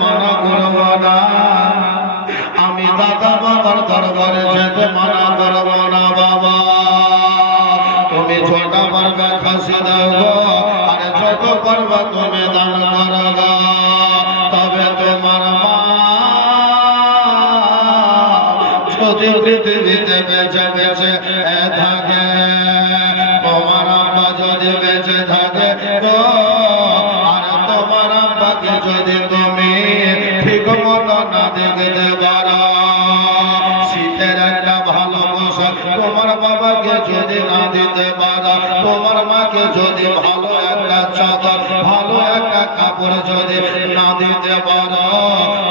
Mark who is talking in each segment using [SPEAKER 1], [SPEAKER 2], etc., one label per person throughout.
[SPEAKER 1] মানা করব না। আমি দাদা বাবার দরবারে যেতে মানা করব না, বাবা। তুমি ছোটা পারবে খাসি গো, আরে ছোট পারবে তুমি দান করো গো। তবে তোমার মা যদি পৃথিবীতে বেঁচে বেঁচে থাকে। তোমার আব্বা যদি বেঁচে থাকে যদি তুমি ঠিক মতো না দেখতে পারো, শীতের একটা ভালো পোশাক তোমার বাবাকে যদি না দিতে পারো, তোমার মাকে যদি ভালো একটা চাদর, ভালো একটা কাপড় যদি না দিতে পারো,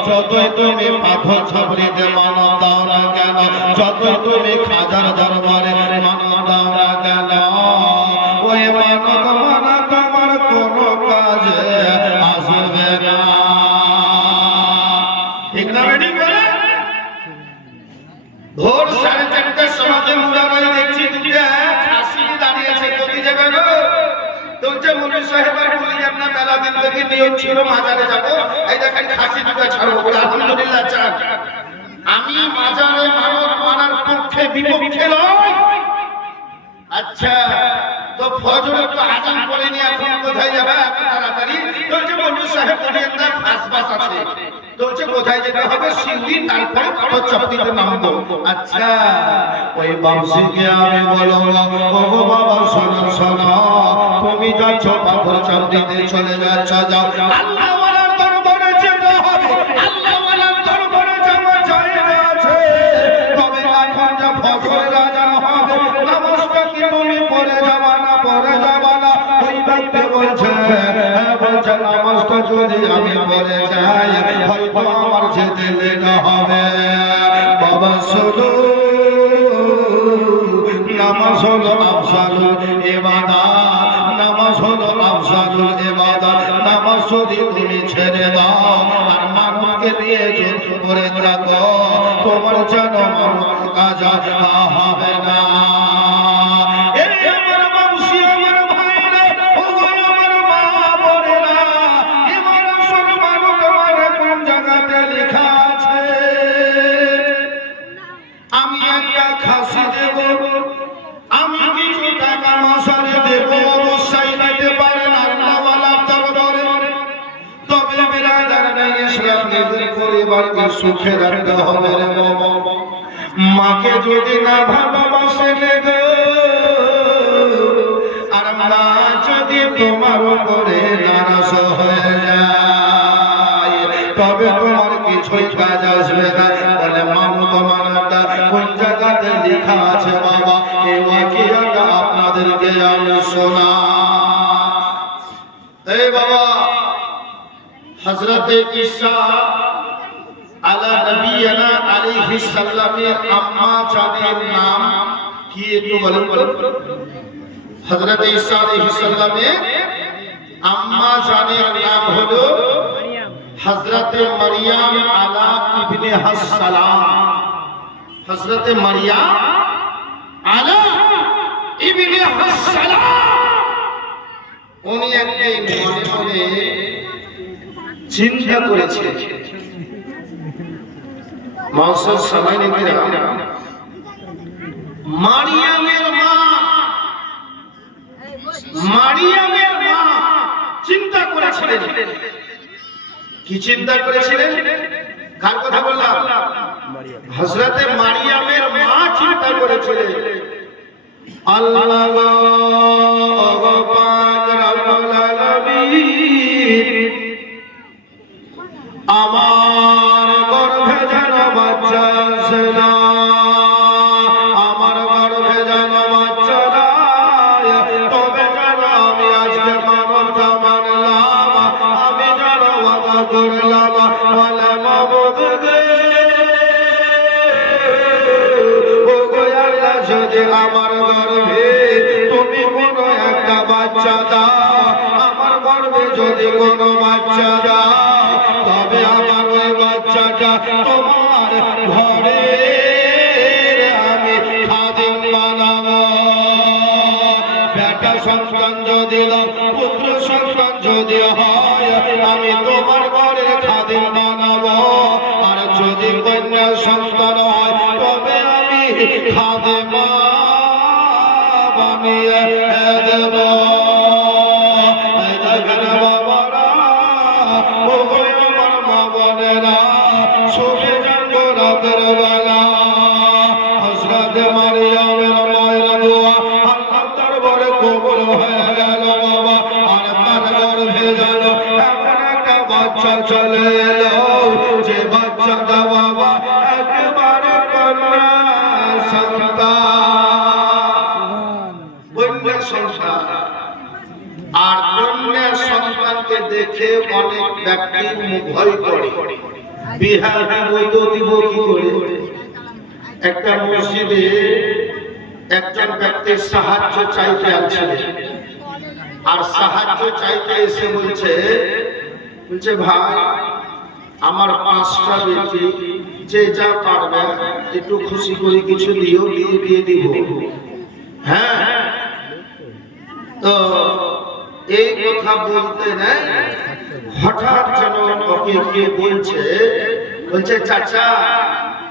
[SPEAKER 1] যতই তুমি পাথর ছাপড়িতে মানো দাও না কেন, যতই তুমি খাজার দরবারে মনির সাহেব আর বলি, আপনার মেলা দিন থেকে নিয়ম ছিল, মাজারে যাব। এই দেখেন খাসি দুটা ছাড়বো বলে, আলহামদুলিল্লাহ, চান। আমি মাজারে মানব মানার পক্ষে বিপক্ষে নয়। আচ্ছা। তো ফজরের তো আজান পড়েনি এখন কোথায় যাবে? তাড়াতাড়ি। বলছে মনির সাহেব বলি আপনার ফাঁস বাস আছে। বলছে, কোথায় যেতে হবে? সিউড়ি, তারপরে তো চপটিতে নামবো আচ্ছা ওই বাবসিকে আমি বলব ও বাবা, শোনো শোনো। তুমি যাচ্ছ পাথর চপটিতে চলে যাচ্ছ, যাও। বলছে নামাজটা যদি আমি পড়ে যাই হয়তো আমার যেতে লেগে হবে। বাবা শুধু নামাজ হলো আফসালুল ইবাদত, নামাজ হলো আফসালুল ইবাদত। নামাজ যদি তুমি ছেড়ে দাও, আর মানুষকে দিয়ে যদি করে থাকো তোমার যেন মানুষ কাজ হবে না। সুখে রাখতে হবে মাকে যদি না ভালোবাসে আর মা যদি তোমার উপরে নারাজ হয়ে যায়, তবে তোমার কিছুই কাজ আসবে না। বলে মানু তোমারটা কোন জায়গাতে লেখা আছে বাবা? এই ওয়াকিয়াটা আপনাদেরকে আমি শোনা। এই বাবা আলা নবিয়ানা আলাইহি সাল্লামের আম্মা জানের নাম কি একটু বলেন বলেন। হযরত ঈসা আলাইহিস সালামের আম্মা জানের নাম হলো হযরত মারিয়াম আলা ইবনে হাসসালাম। হযরত মারিয়াম আলা ইবনে হাসসালাম। উনি একদিন মনে মনে চিন্তা করেছিলেন। সময় নাকি মারিয়ামের মা। মারিয়ামের মা চিন্তা করেছিলেন। কি চিন্তা করেছিলেন? কার কথা বললাম? হযরতে মারিয়ামের মা চিন্তা করেছিলেন। আল্লাহ। করলাম বলে মাবুদ যদি আমার গর্ভে তুমি কোনো একটা বাচ্চা দাও, আমার গর্ভে যদি কোনো বাচ্চা দাও, তবে আমার ওই বাচ্চাটা তোমার ঘরে আমি খাদিম বানাবো। বেটা সন্তান যদি পুত্র সন্তান যদি হয়, আমি তোমার
[SPEAKER 2] কন্যা সন্তান হয়, তবে আমি খাদিমা বানিয়ে দেব। বাবারা ও আমার মা বোনেরা শুনে যান রাতের বেলা। হযরত মারিয়ামের মায়ের দোয়া আল্লাহ দরবারে কবুল হয়ে গেল বাবা। আর তার গর্ভে গেল একটা বাচ্চা চলে সন্তান
[SPEAKER 1] সন্তান। আর কন্যা সন্তানকে দেখে অনেক ব্যক্তি দিব কি করে? একটা মসজিদে একজন ব্যক্তির সাহায্য চাইতে আছে আর সাহায্য চাইতে এসে বলছে বলছে, ভাই, আমার পাঁচটা বেটি যে যা পারবে, একটু খুশি করে কিছু দিও দিয়ে দিয়ে দিব। হ্যাঁ? তো এই কথা বলতে নেই, হঠাৎ যেন ওকে কে বলছে বলছে, চাচা,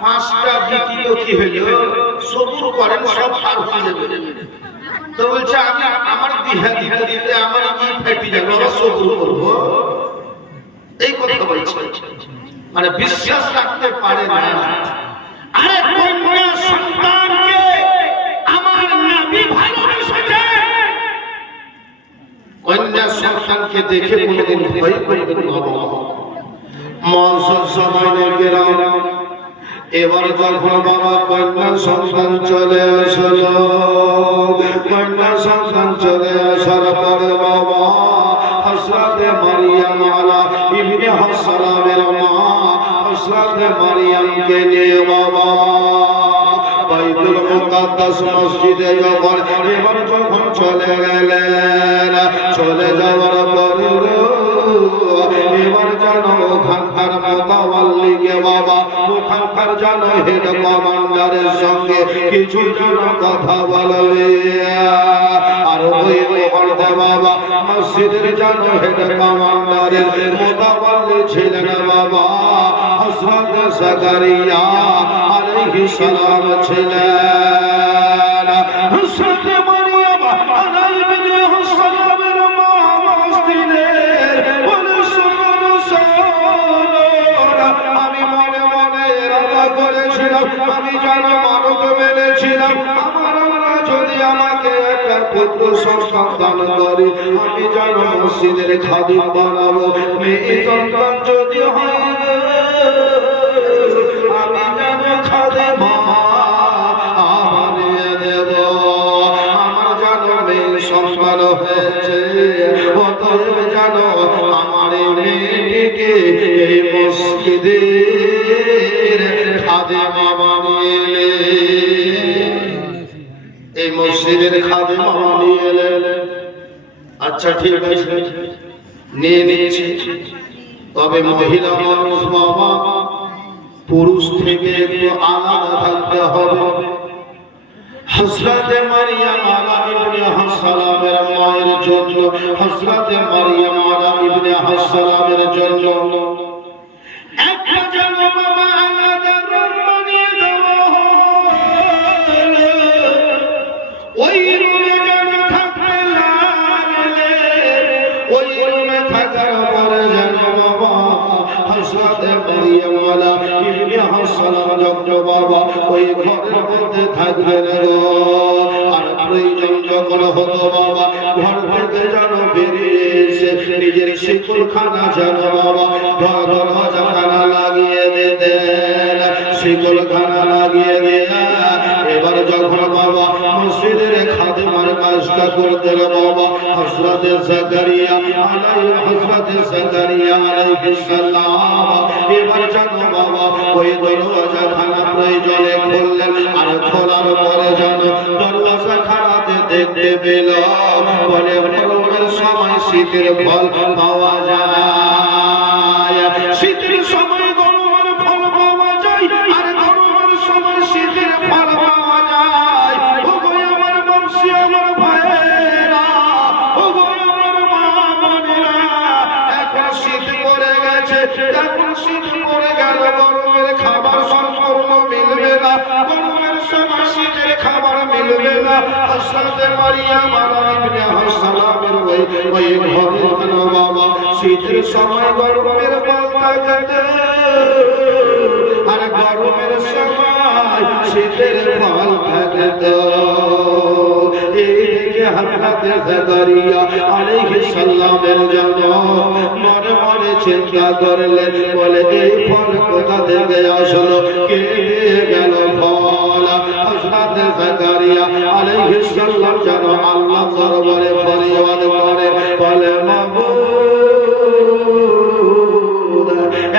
[SPEAKER 1] পাঁচটা বিটি তো কি হইল সবুর করেন সব পার হয়ে যাবে। তো বলছে, আমি আমার বিহা দিতে দিতে আমার কি ফেটে যাবে আবার সবুর করব। এই কথা বলছে। মানে বিশ্বাস রাখতে পারে না। আরে কন্যা সন্তানকে আমার নবী ভালোবেসেছে কন্যা সন্তানকে দেখে ভয় করবেন
[SPEAKER 2] গেলাম এবার যখন বাবা কন্যা সন্তান চলে আসল, কন্যা সন্তান চলে আসার পরে ইবনে হাসালামের মা হসরতে মারিয়ামকে নিয়ে বাবা। বাইতুল মুকাদ্দাস মসজিদে যখন এবার যখন চলে গেলেন, চলে যাওয়ার পরে এবার জানো ওখানকার মোতাবাল্লিকে বাবা, ওখানকার জানো হেড কমান্ডারের সঙ্গে কিছু জন কথা বলবে। ওখানতে বাবা, মসজিদের জানো হেড কমান্ডারের মোতাবাল্লি ছিলেন বাবা হসরত জাকারিয়া আলাইহিস সালাম ছিলেন। হসরত মারিয়াম আলাইহিস সালামের মা মসজিদের বলে শুনুন আমি মনে মনে রাজা করেছিলাম, আমি যেন মানব মেনেছিলাম পুত্র সন্তান করে আমি যেন মসজিদের খাদিম বানাবো। মেয়ে সন্তান যদি হয় খাদেমা বানিয়ে এলেন আচ্ছা ঠিক আছে। নিয়ে নিয়েছি তবে মহিলা মানুষ বাবা পুরুষ থেকে একটু আলাদা থাকতে হবে। হযরতে মারিয়াম আলা ইবনে হাসালামের মায়ের জন্য, হযরতে মারিয়াম আলা ইবনে হাসালামের জন্য আলা ইবনে হাসালাম যখন বাবা ওই ঘরের মধ্যে থাকবেন গো। আর প্রয়োজন যখন হতো বাবা, ঘর থেকে যেন বেরিয়ে এসে নিজের শিকলখানা যেন বাবা ঘর দরজাখানা লাগিয়ে দিতেন। শিকলখানা লাগিয়ে দিয়ে এবার যখন বাবা মসজিদের খাদেমার কাজটা করতেন বাবা হযরতে জাকারিয়া আলাইহি হযরতে জাকারিয়া আলাইহিস সালাম। এবার জানো বাবা, ওই দরওয়াজা খানা প্রয়োজনে খুললেন আর খোলার পরে জানো দরওয়াজা খানাতে দেখতে পেল বলে সময় শীতের ফল পাওয়া যায়। শীতের খাবার মিলবে না। হসরতে মারিয়াম আলাইহিস সালামের ওই ওই ঘরে যেন বাবা শীতের সময় গরমের পাতা কাটে। আর গরমের সময় শীতের ফল থাকে তো। এইদিকে হযরতে জাকারিয়া আলাইহিস সালামের জন্য মনে মনে চিন্তা করলেন। বলে, এই ফল কোথা থেকে আসলো? কে গেল ফল? হযরতে জাকারিয়া আলাইহিস সালাম যেন আল্লাহ দরবারে ফরিয়াদ করে। বলে, মাবুদ,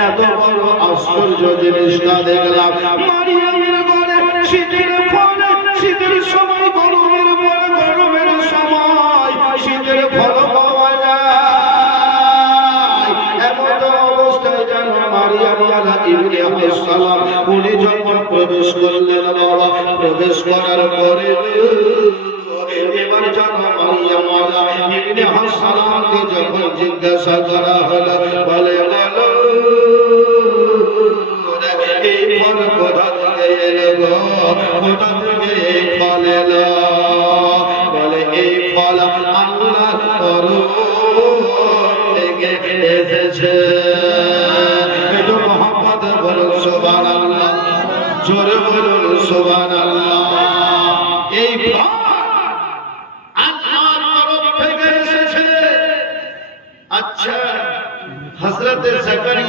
[SPEAKER 2] এত বড় আশ্চর্য জিনিসটা দেখলাম। মারিয়ামের ঘরে শীতের ফলে, শীতের সময়, গরমের পরে, গরমের সময়, শীতের ফল পাওয়া যায়। এমন অবস্থায় যেন মারিয়াম আলা ইবনে আবিস সালাম, উনি যখন প্রবেশ করলেন বাবা, প্রবেশ করার পরে এবার জানা ইবনে হাসানকে যখন জিজ্ঞাসা করা হলো, বলে ফল কোথা থেকে এলো কোথা থেকে ফল এলো?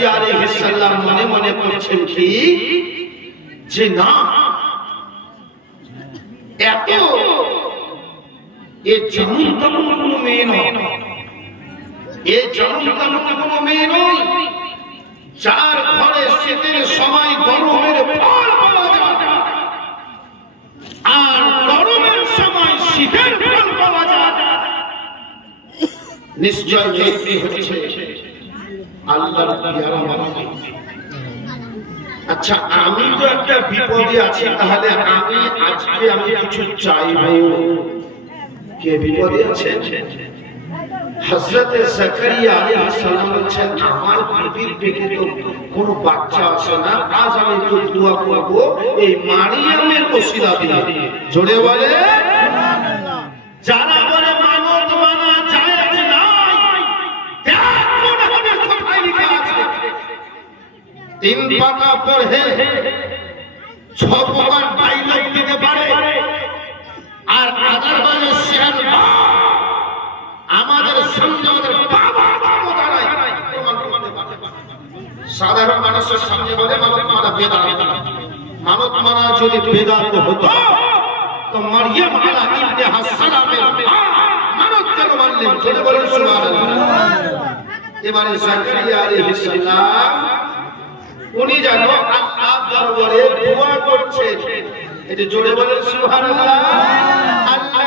[SPEAKER 2] জাকারিয়া মনে মনে করছেন কি? যে না, এত এ কোনো মেয়ে নয়। এ কোনো মেয়ে নয়, যার ঘরে শীতের সময় গরমের ফল পাওয়া যায় আর গরমের সময় শীতের ফল পাওয়া যায়। নিশ্চয় হচ্ছে আল্লাহর আচ্ছা আমি তো একটা বিপদে আছি, তাহলে আমি আজকে আমি কিছু কে বিপদে আছে? তো কোনো বাচ্চা না, আজ আমি একটু দোয়া এই মারিয়ামের দিয়ে। জোরে বলে যারা বলে মানত মানা জায়েজ নাই দেখ কোন হাদিস কোথায় লেখা আছে তিন পাতা পড়ে, ছ প্রকার ডাইলগ দিতে পারে। আর আদারওয়াইজ শেয়ার আমাদের সামনে আমাদের বাবা সাধারণ মানুষের সামনে বলে, মানত মানা বেদাত। মানত মানা যদি বেদাত হতো, তো মারিয়াম আলা ইবনে হাসানামের মানত কেন মানলেন যদি বলেন এবারে জাকারিয়া আলাইহিস সালাম উনি যেন আল্লাহ দরবারে দোয়া করছে এটি জোরে বলেন সুবহানাল্লাহ। আল্লাহর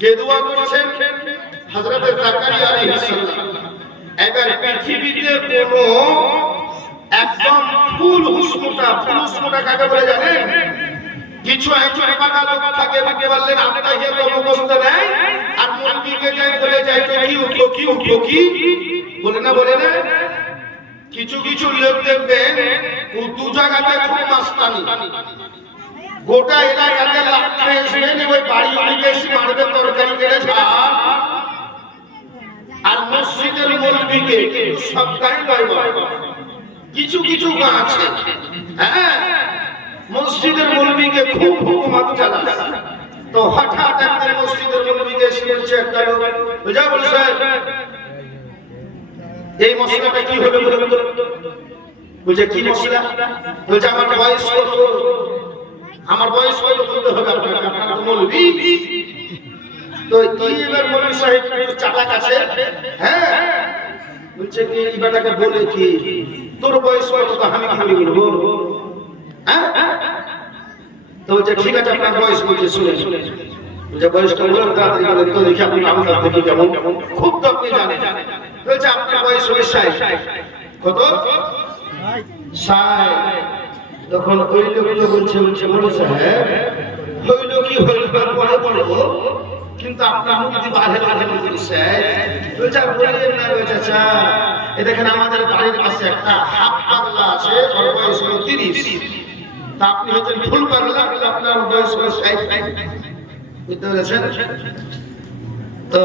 [SPEAKER 2] কে দোয়া করছেন হযরতে জাকারিয়া আলাইহিস সালাম, এবার পৃথিবীতে কোনো একদম ফুল হুসমুটা ফুল হুসমুটা কাকে বলে জানেন? কিছু একজন পাকা লোক থাকে বুঝতে পারলেন আমরা হিয়ে তো মুখস্থ নেয় আর মুরগিকে যাই, বলে যাই, তো কি উঠো কি উঠো কি? বলে না বলে না। কিছু কিছু লোক দেখবেন দু জায়গাতে খুব মাস্তানি। গোটা এলাকাতে লাগতে এসবেন ওই বাড়ি এসে মারবে তরকারি কেড়ে আর। মসজিদের মলবিকে কিন্তু সবটাই নয় বাবা। কিছু কিছু গা আছে। হ্যাঁ মসজিদের মলবিকে খুব হুকুমাত চালা তো হঠাৎ একদিন মসজিদের মলবিকে এসে বলছে একটা লোক, বুঝা বলছে এই মশলাটা কি হবে বলে বলছে, কি মশলা? বলছে, আমার বয়স কত আমার বয়স কত বলতে হবে আপনাকে আপনারা মৌলবি।
[SPEAKER 1] তো এবার মৌলী সাহেব চালাক আছে? হ্যাঁ? বলছে কি বেটাকে বলে কি, তোর বয়স কত তো আমি করে বলব। হ্যাঁ? তো বলছে, ঠিক আছে, আপনার বয়স বলছে শুনে শুনে বলছে বয়সটা তো দেখি আপনি আমার কেমন। খুব বলছে, আপনার বয়স ষাট। কত? ষাট। তখন ওই লোকগুলো বলছে বলছে বলে সাহেব হইল কি হইল পরে পড়ব কিন্তু আপনার দিয়ে বাধে বাধে আচ্ছা এ দেখেন আমাদের বাড়ির পাশে একটা হাফ পাগলা আছে, ওর বয়স হলো তিরিশ। তা আপনি হচ্ছেন ফুল পাগলা আপনার বয়স হলো ষাট। বুঝতে পেরেছেন? তো